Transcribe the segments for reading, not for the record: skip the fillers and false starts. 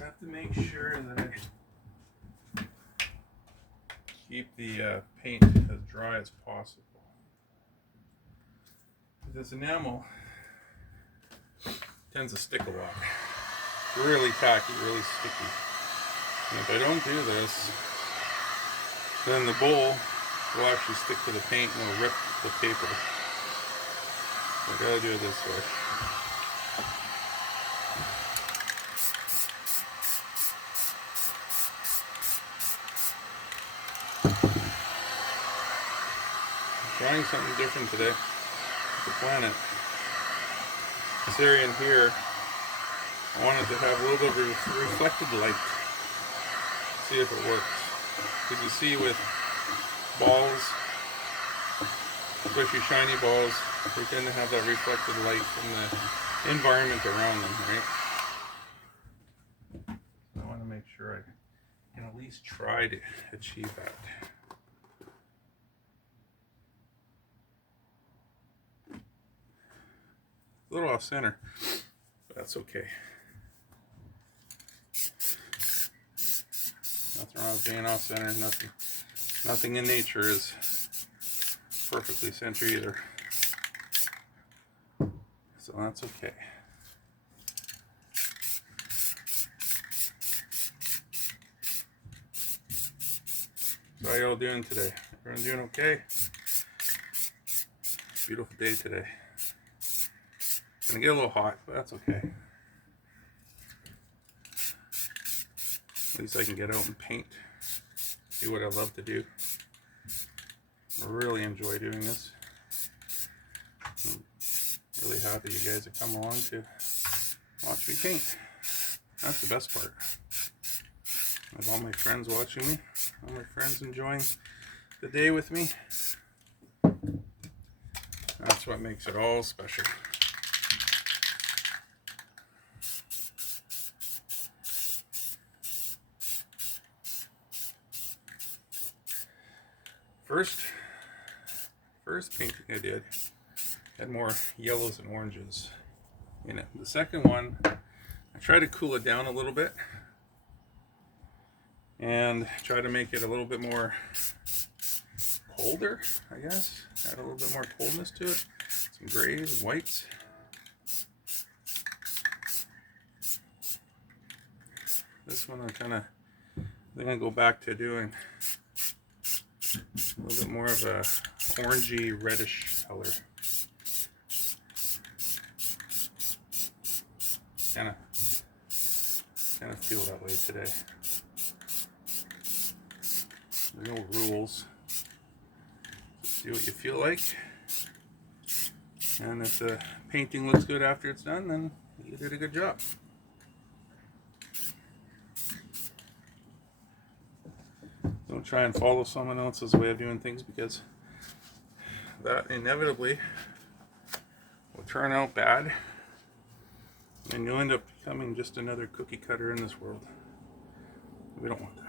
I have to make sure that I keep the paint as dry as possible. This enamel tends to stick a lot. Really tacky, really sticky. And if I don't do this, then the bowl will actually stick to the paint and it'll rip the paper. So I gotta do it this way. Trying something different today with the planet. This area in here, I wanted to have a little bit of reflected light. See if it works. Because you see with balls, especially shiny balls, they tend to have that reflected light from the environment around them, right? So I want to make sure I can at least try to achieve that. A little off center, but that's okay. Nothing wrong with being off center. Nothing in nature is perfectly centered either. So that's okay. So how y'all doing today? Everyone doing okay? Beautiful day today. It's gonna get a little hot, but that's okay. At least I can get out and paint. Do what I love to do. I really enjoy doing this. I'm really happy you guys have come along to watch me paint. That's the best part. With all my friends watching me, all my friends enjoying the day with me. That's what makes it all special. First painting I did had more yellows and oranges in it. The second one, I tried to cool it down a little bit and try to make it a little bit more colder, I guess. Add a little bit more coldness to it. Some grays and whites. This one I'm gonna go back to doing a little bit more of a orangey reddish color. Kind of feel that way today. There's no rules. Just do what you feel like. And if the painting looks good after it's done, then you did a good job. Don't try and follow someone else's way of doing things, because that inevitably will turn out bad. And you'll end up becoming just another cookie cutter in this world. We don't want that.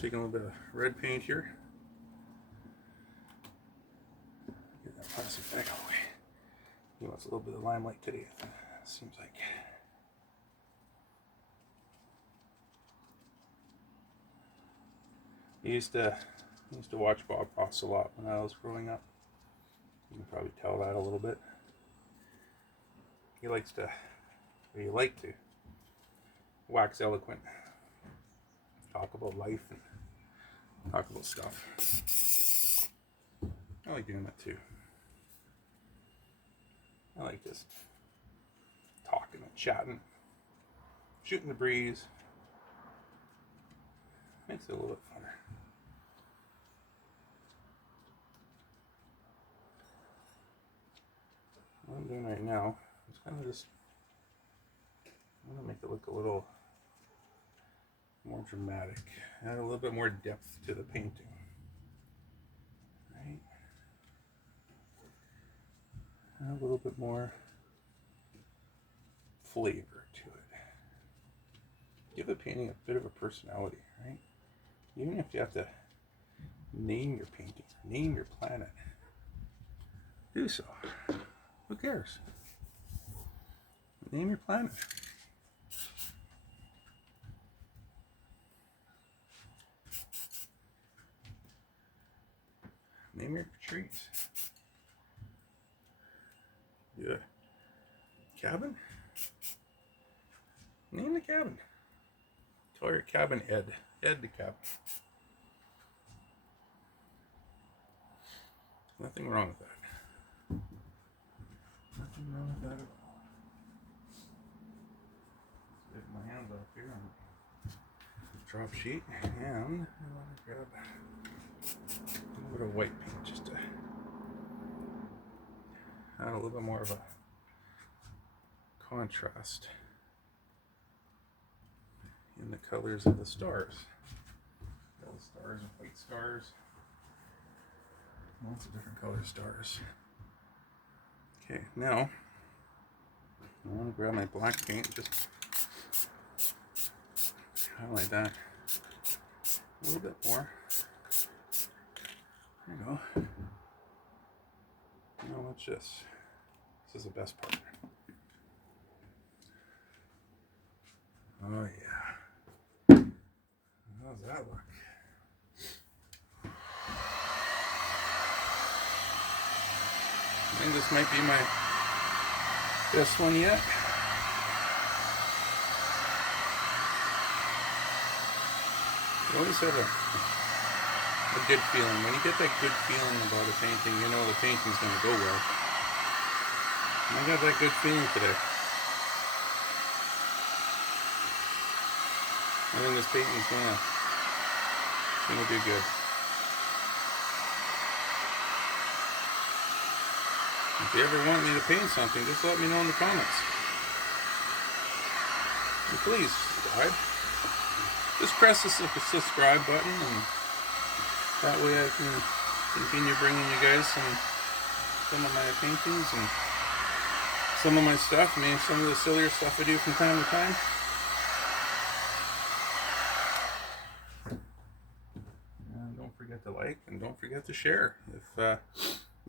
Taking a little bit of red paint here. Get that plastic bag out of the way. He wants a little bit of limelight today, seems like. I used to watch Bob Ross a lot when I was growing up. You can probably tell that a little bit. He likes to, or you like to, wax eloquent. Talk about life and talk about stuff. I like doing that too. I like just talking and chatting, shooting the breeze. Makes it a little bit funner. What I'm doing right now is kind of just, I'm going to make it look a little more dramatic. Add a little bit more depth to the painting. Right? Add a little bit more flavor to it. Give the painting a bit of a personality, right? Even if you have to name your painting, name your planet, do so. Who cares? Name your planet. Name your trees. Yeah. Cabin? Name the cabin. Call your cabin Ed. Ed the cabin. Nothing wrong with that. Nothing wrong with that at all. Let's get my hands off here on the drop sheet, and I want to grab a little bit of white paint just to add a little bit more of a contrast in the colors of the stars. Yellow stars and white stars. Lots of different color stars. Okay, now I want to grab my black paint, just highlight that a little bit more. There you go. Now let's just, this is the best part. Oh yeah. How's that look? I think this might be my best one yet. You always have a good feeling. When you get that good feeling about a painting, you know the painting's going to go well. I got that good feeling today. I think this painting's gonna do good. If you ever want me to paint something, just let me know in the comments. And please subscribe. Just press the subscribe button, and that way I can continue bringing you guys some of my paintings and some of my stuff, maybe some of the sillier stuff I do from time to time. Don't forget to like and don't forget to share. If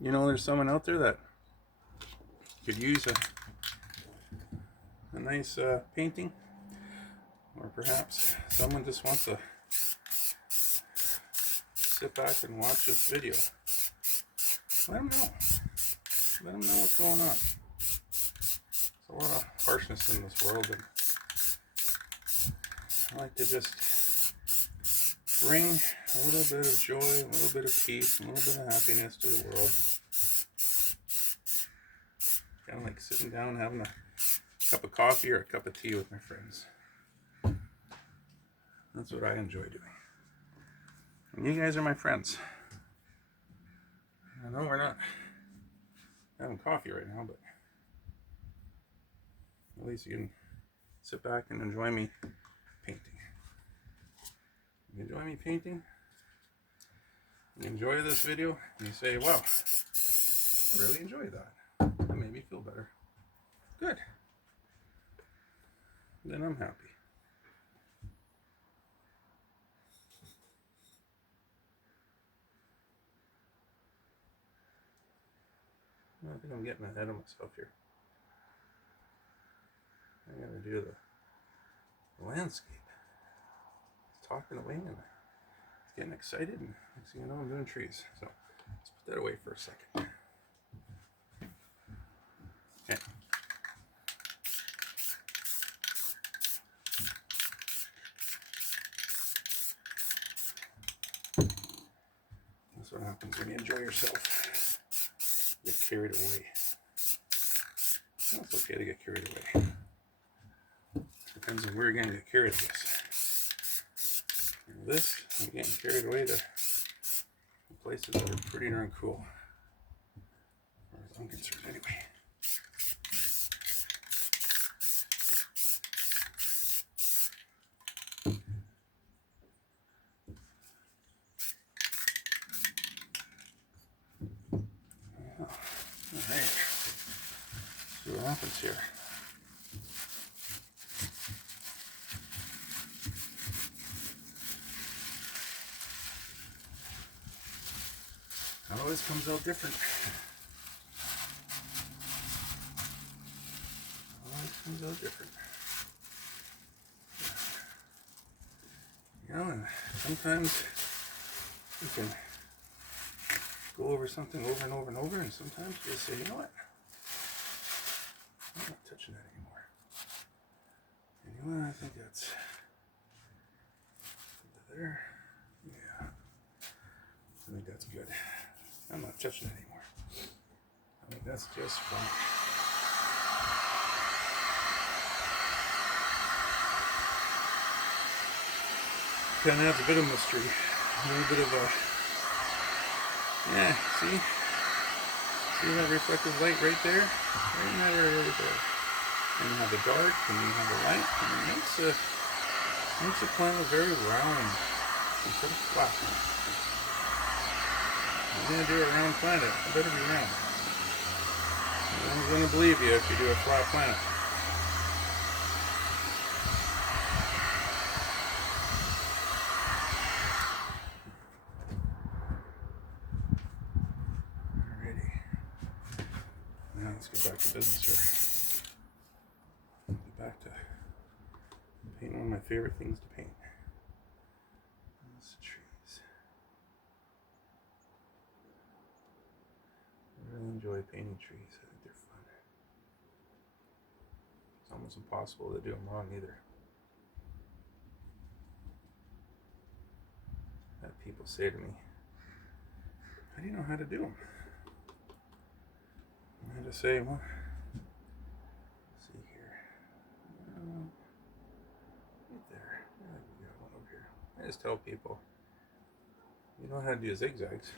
you know there's someone out there that could use a nice painting, or perhaps someone just wants to sit back and watch this video, let them know. Let them know what's going on. There's a lot of harshness in this world, and I like to just bring a little bit of joy, a little bit of peace, a little bit of happiness to the world. Kind of like sitting down having a cup of coffee or a cup of tea with my friends. That's what I enjoy doing. And you guys are my friends. I know we're not having coffee right now, but at least you can sit back and enjoy me painting. You enjoy me painting? You enjoy this video? And you say, wow, I really enjoyed that. That made me feel better. Good. Then I'm happy. I think I'm getting ahead of myself here. I gotta do the landscape. It's talking away and it's getting excited, and next thing you know I'm doing trees. So let's put that away for a second. Okay. That's what happens when you enjoy yourself. You get carried away. It's okay to get carried away. Depends on where you're going to get carried with this. And this, I'm getting carried away to places that are pretty darn cool. As far as I'm concerned, anyway. Alright. See what happens here. It always comes out different. Always comes out different. You know, and sometimes you can go over something over and over and over, and sometimes you just say, you know what? I'm not touching that anymore. And you know what? I think that's there. Yeah. I think that's good. I'm not touching it anymore. I think that's just fine. Kind of adds a bit of mystery. A little bit of a... Yeah, see? See that reflective light right there? Right in that area right there. And you have the dark, and you have the light, and it makes the planet very round instead of flat. If you're going to do a round planet, it better be round. No one's going to believe you if you do a flat planet. Alrighty. Now let's get back to business here. Get back to painting one of my favorite things to paint. Those trees. I really enjoy painting trees. I think they're fun. It's almost impossible to do them wrong either. I have people say to me, how do you know how to do them? And I just say, well, let's see here. Right there. We got one over here. I just tell people, you know how to do zigzags.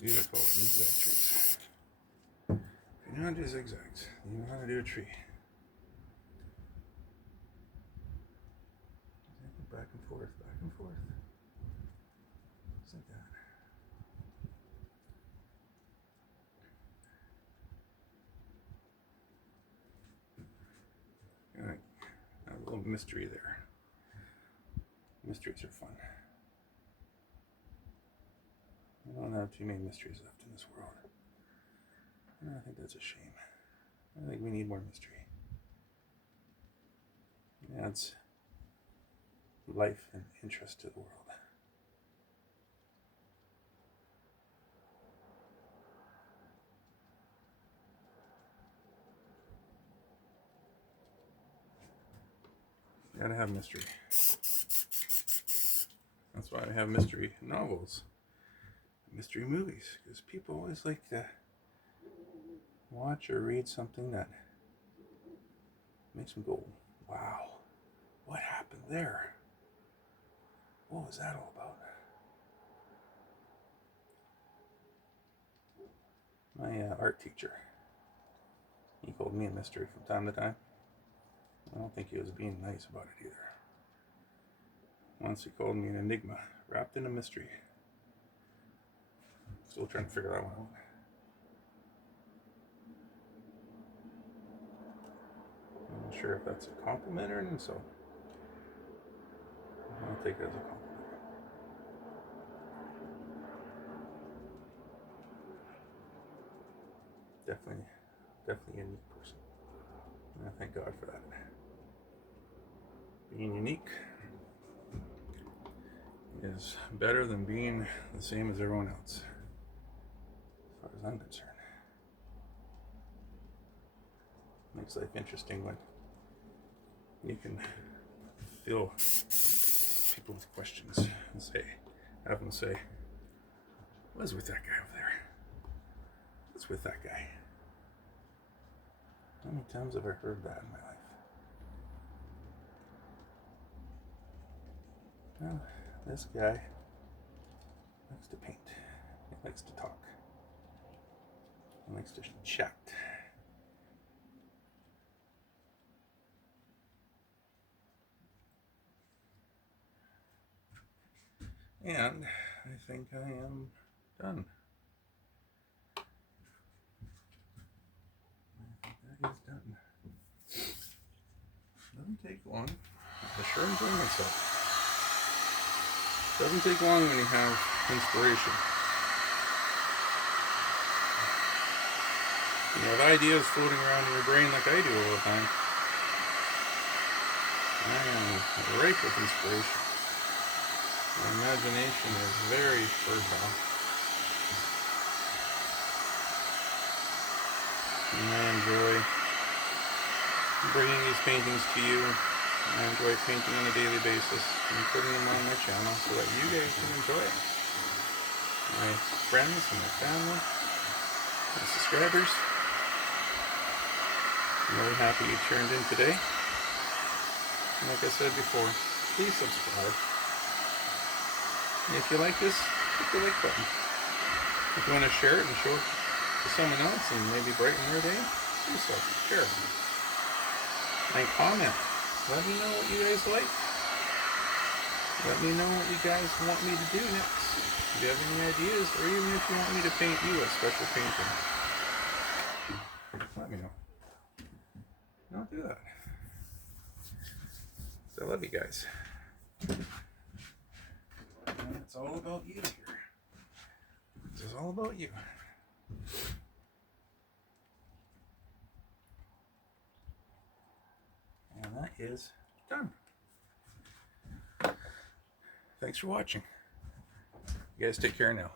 These are called zigzag trees. If you know how to do zigzags, you know how to do a tree. Back and forth, back and forth. Just like that. mystery there. Mysteries are fun. We don't have too many mysteries left in this world. And I think that's a shame. I think we need more mystery. It adds life and interest to the world. You gotta have mystery. That's why I have mystery novels, mystery movies, because people always like to watch or read something that makes them go, wow, what happened there? What was that all about? My art teacher, he called me a mystery from time to time. I don't think he was being nice about it either. Once he called me an enigma, wrapped in a mystery. Still trying to figure that one out. I'm not sure if that's a compliment or an insult. I'll take it as a compliment. Definitely a unique person. And I thank God for that. Being unique is better than being the same as everyone else, as far as I'm concerned. Makes life interesting when you can fill people with questions and have them say, what's with that guy over there? What's with that guy? How many times have I heard that in my life? Well, this guy likes to paint. He likes to talk. He likes to chat. And I think I am done. I think that is done. Doesn't take long. I sure enjoy myself. Doesn't take long when you have inspiration. You have ideas floating around in your brain like I do all the time. I am ripe with inspiration. My imagination is very fertile. And I enjoy bringing these paintings to you. I enjoy painting on a daily basis and putting them on my channel so that you guys can enjoy it. My friends and my family, my subscribers. I'm really happy you turned in today. And like I said before, please subscribe. And if you like this, hit the like button. If you want to share it and show it to someone else and maybe brighten their day, do so. Share it. And comment. Let me know what you guys like. Let me know what you guys want me to do next. If you have any ideas, or even if you want me to paint you a special painting, let me know. And I'll do that. So I love you guys. And it's all about you here. This is all about you. And that is done. Thanks for watching. You guys take care now.